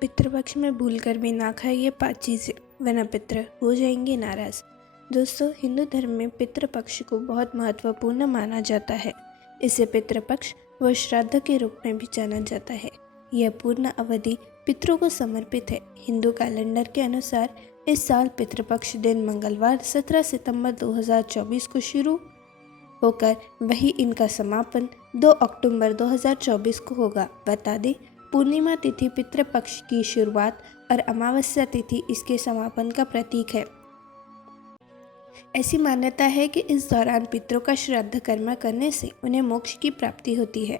पितृपक्ष में भूलकर भी ना खाए ये 5 चीज़ें, वरना पितृ हो जाएंगे नाराज। दोस्तों, हिंदू धर्म में पितृपक्ष को बहुत महत्वपूर्ण माना जाता है। इसे पितृपक्ष व श्राद्ध के रूप में भी जाना जाता है। यह पूर्ण अवधि पितरों को समर्पित है। हिंदू कैलेंडर के अनुसार इस साल पितृपक्ष दिन मंगलवार 17 सितंबर 2024 को शुरू होकर वही इनका समापन 2 अक्टूबर 2024 को होगा। बता दें, पूर्णिमा तिथि पितृपक्ष की शुरुआत और अमावस्या तिथि इसके समापन का प्रतीक है। ऐसी मान्यता है कि इस दौरान पितरों का श्राद्ध कर्म करने से उन्हें मोक्ष की प्राप्ति होती है।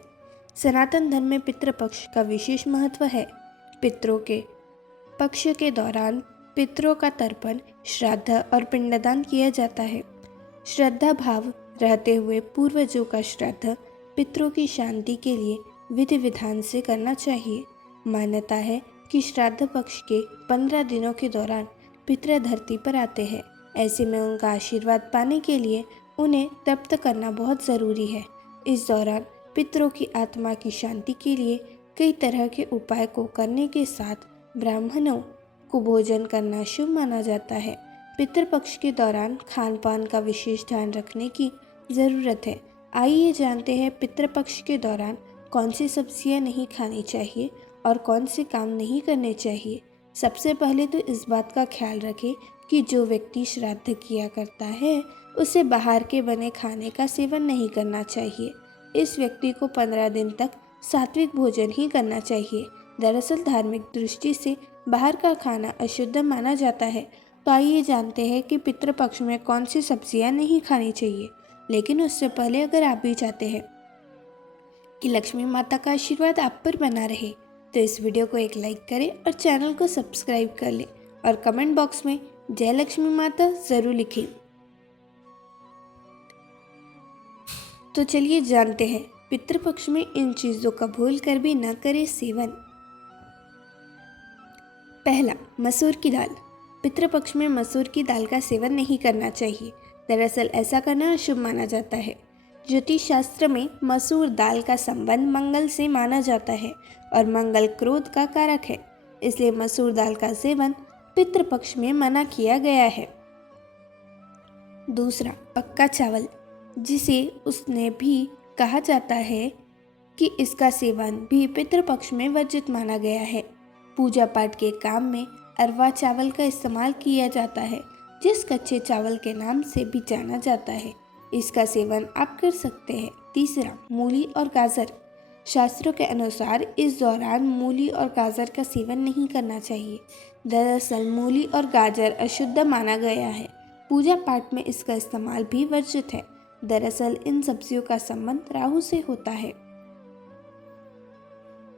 सनातन धर्म में पितृपक्ष का विशेष महत्व है। पितरों के पक्ष के दौरान पितरों का तर्पण, श्राद्ध और पिंडदान किया जाता है। श्रद्धा भाव रहते हुए पूर्वजों का श्राद्ध पितरों की शांति के लिए विधि विधान से करना चाहिए। मान्यता है कि श्राद्ध पक्ष के 15 दिनों के दौरान पितृ धरती पर आते हैं। ऐसे में उनका आशीर्वाद पाने के लिए उन्हें तप करना बहुत ज़रूरी है। इस दौरान पितरों की आत्मा की शांति के लिए कई तरह के उपाय को करने के साथ ब्राह्मणों को भोजन करना शुभ माना जाता है। पितृपक्ष के दौरान खान पान का विशेष ध्यान रखने की ज़रूरत है। आइए जानते हैं पितृपक्ष के दौरान कौन सी सब्जियां नहीं खानी चाहिए और कौन से काम नहीं करने चाहिए। सबसे पहले तो इस बात का ख्याल रखें कि जो व्यक्ति श्राद्ध किया करता है उसे बाहर के बने खाने का सेवन नहीं करना चाहिए। इस व्यक्ति को 15 दिन तक सात्विक भोजन ही करना चाहिए। दरअसल धार्मिक दृष्टि से बाहर का खाना अशुद्ध माना जाता है। तो आइए जानते हैं कि पितृपक्ष में कौन सी सब्जियां नहीं खानी चाहिए। लेकिन उससे पहले अगर आप भी चाहते हैं कि लक्ष्मी माता का आशीर्वाद आप पर बना रहे तो इस वीडियो को एक लाइक करें और चैनल को सब्सक्राइब कर लें और कमेंट बॉक्स में जय लक्ष्मी माता ज़रूर लिखें। तो चलिए जानते हैं पितृपक्ष में इन चीज़ों का भूल कर भी न करें सेवन। पहला, मसूर की दाल। पितृपक्ष में मसूर की दाल का सेवन नहीं करना चाहिए। दरअसल ऐसा करना अशुभ माना जाता है। ज्योतिष शास्त्र में मसूर दाल का संबंध मंगल से माना जाता है और मंगल क्रोध का कारक है। इसलिए मसूर दाल का सेवन पितृपक्ष में मना किया गया है। दूसरा, पक्का चावल, जिसे उसने भी कहा जाता है कि इसका सेवन भी पितृपक्ष में वर्जित माना गया है। पूजा पाठ के काम में अरवा चावल का इस्तेमाल किया जाता है, जिस कच्चे चावल के नाम से भी जाना जाता है। इसका सेवन आप कर सकते हैं। तीसरा, मूली और गाजर। शास्त्रों के अनुसार इस दौरान मूली और गाजर का सेवन नहीं करना चाहिए। दरअसल मूली और गाजर अशुद्ध माना गया है। पूजा पाठ में इसका इस्तेमाल भी वर्जित है। दरअसल इन सब्जियों का संबंध राहु से होता है।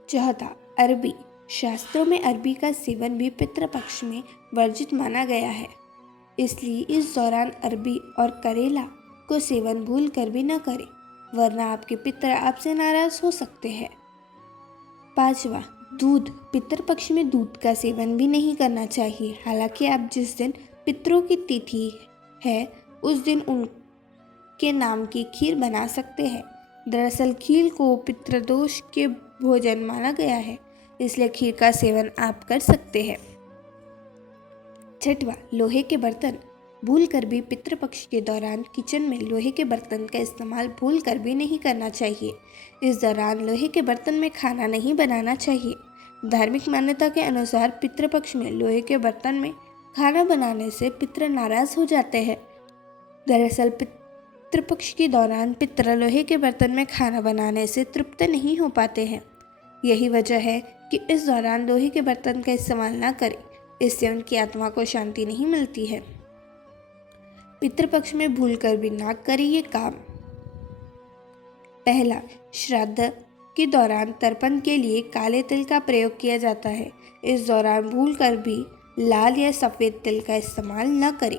चौथा, अरबी। शास्त्रों में अरबी का सेवन भी पितृपक्ष में वर्जित माना गया है। इसलिए इस दौरान अरबी और करेला को सेवन भूल कर भी न करें, वरना आपके पितर आपसे नाराज हो सकते हैं। पांचवा, दूध। पितृपक्ष में दूध का सेवन भी नहीं करना चाहिए। हालांकि आप जिस दिन पितरों की तिथि है उस दिन उनके नाम की खीर बना सकते हैं। दरअसल खीर को पितृदोष के भोजन माना गया है, इसलिए खीर का सेवन आप कर सकते हैं। छठवां, लोहे के बर्तन। भूल कर भी पितृपक्ष के दौरान किचन में लोहे के बर्तन का इस्तेमाल भूल कर भी नहीं करना चाहिए। इस दौरान लोहे के बर्तन में खाना नहीं बनाना चाहिए। धार्मिक मान्यता के अनुसार पितृपक्ष में लोहे के बर्तन में खाना बनाने से पितृ नाराज हो जाते हैं। दरअसल पितृपक्ष के दौरान पितृ लोहे के बर्तन में खाना बनाने से तृप्त नहीं हो पाते हैं। यही वजह है कि इस दौरान लोहे के बर्तन का इस्तेमाल ना करें, इससे उनकी आत्मा को शांति नहीं मिलती है। पितृपक्ष में भूल कर भी ना करें ये काम। पहला, श्राद्ध के दौरान तर्पण के लिए काले तिल का प्रयोग किया जाता है। इस दौरान भूल कर भी लाल या सफ़ेद तिल का इस्तेमाल न करें।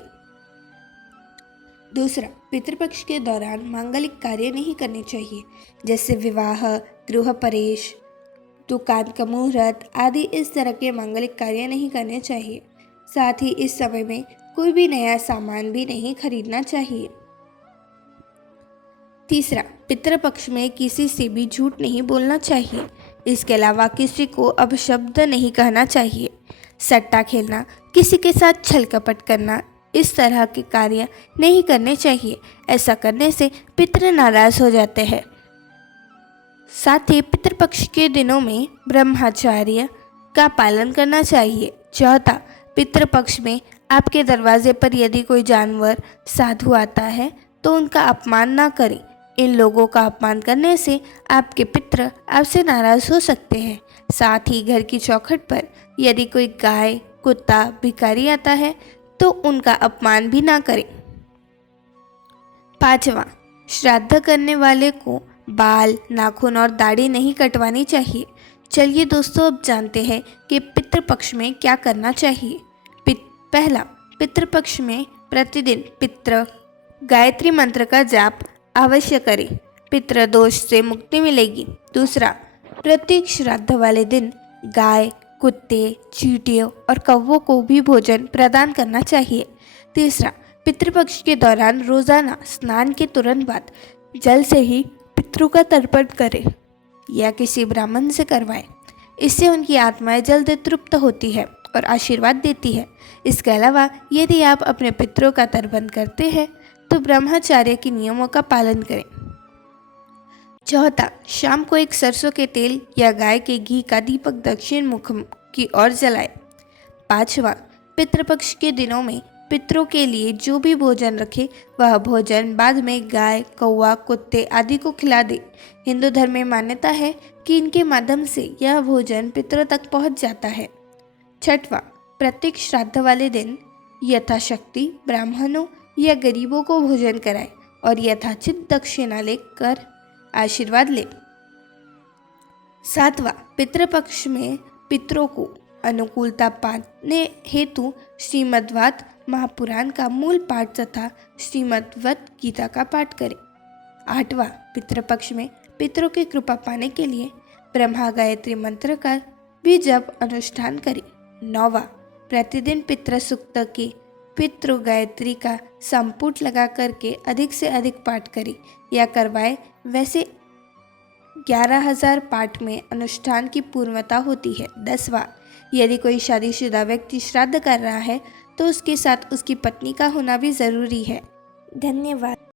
दूसरा, पितृपक्ष के दौरान मांगलिक कार्य नहीं करने चाहिए, जैसे विवाह, गृह प्रवेश, दुकान का मुहूर्त आदि। इस तरह के मांगलिक कार्य नहीं करने चाहिए। साथ ही इस समय में कोई भी नया सामान भी नहीं खरीदना चाहिए। तीसरा, पितृपक्ष में किसी से भी झूठ नहीं बोलना चाहिए। इसके अलावा किसी को अपशब्द नहीं कहना चाहिए। सट्टा खेलना, किसी के साथ छल कपट करना, इस तरह के कार्य नहीं करने चाहिए। ऐसा करने से पितृ नाराज हो जाते हैं। साथ ही पितृपक्ष के दिनों में ब्रह्मचर्य का पालन करना चाहिए। चौथा, पितृपक्ष में आपके दरवाजे पर यदि कोई जानवर साधु आता है तो उनका अपमान ना करें। इन लोगों का अपमान करने से आपके पितृ आपसे नाराज हो सकते हैं। साथ ही घर की चौखट पर यदि कोई गाय, कुत्ता, भिखारी आता है तो उनका अपमान भी ना करें। पांचवा, श्राद्ध करने वाले को बाल, नाखून और दाढ़ी नहीं कटवानी चाहिए। चलिए दोस्तों, अब जानते हैं कि पितृपक्ष में क्या करना चाहिए। पहला, पितृपक्ष में प्रतिदिन पितृ गायत्री मंत्र का जाप अवश्य करें। पितृ दोष से मुक्ति मिलेगी। दूसरा, प्रत्येक श्राद्ध वाले दिन गाय, कुत्ते, चींटियों और कौवों को भी भोजन प्रदान करना चाहिए। तीसरा, पितृपक्ष के दौरान रोजाना स्नान के तुरंत बाद जल से ही पितरों का तर्पण करें या किसी ब्राह्मण से करवाएं। इससे उनकी आत्माएं जल्द तृप्त होती है और आशीर्वाद देती है। इसके अलावा यदि आप अपने पितरों का तर्पण करते हैं तो ब्रह्मचर्य के नियमों का पालन करें। चौथा, शाम को एक सरसों के तेल या गाय के घी का दीपक दक्षिण मुख की ओर जलाएं। पांचवा, पितृपक्ष के दिनों में पितरों के लिए जो भी भोजन रखे वह भोजन बाद में गाय, कौवा, कुत्ते आदि को खिला दे। हिंदू धर्म में मान्यता है कि इनके माध्यम से यह भोजन पितरों तक पहुंच जाता है। छठवां, प्रत्येक श्राद्ध वाले दिन यथाशक्ति ब्राह्मणों या गरीबों को भोजन कराएं और यथाचित दक्षिणा लेकर आशीर्वाद ले। सातवां, पितृपक्ष में पितरों को अनुकूलता पाने हेतु श्रीमद्भागवत महापुराण का मूल पाठ तथा श्रीमद्भगवत गीता का पाठ करें। आठवां, पितृपक्ष में पितरों की कृपा पाने के लिए ब्रह्मा गायत्री मंत्र का भी जप अनुष्ठान करें। नौवां, प्रतिदिन पितृ सूक्त के पितृ गायत्री का संपुट लगा करके अधिक से अधिक पाठ करें या करवाएं। वैसे 11,000 पाठ में अनुष्ठान की पूर्णता होती है। 10वां, यदि कोई शादीशुदा व्यक्ति श्राद्ध कर रहा है तो उसके साथ उसकी पत्नी का होना भी ज़रूरी है। धन्यवाद।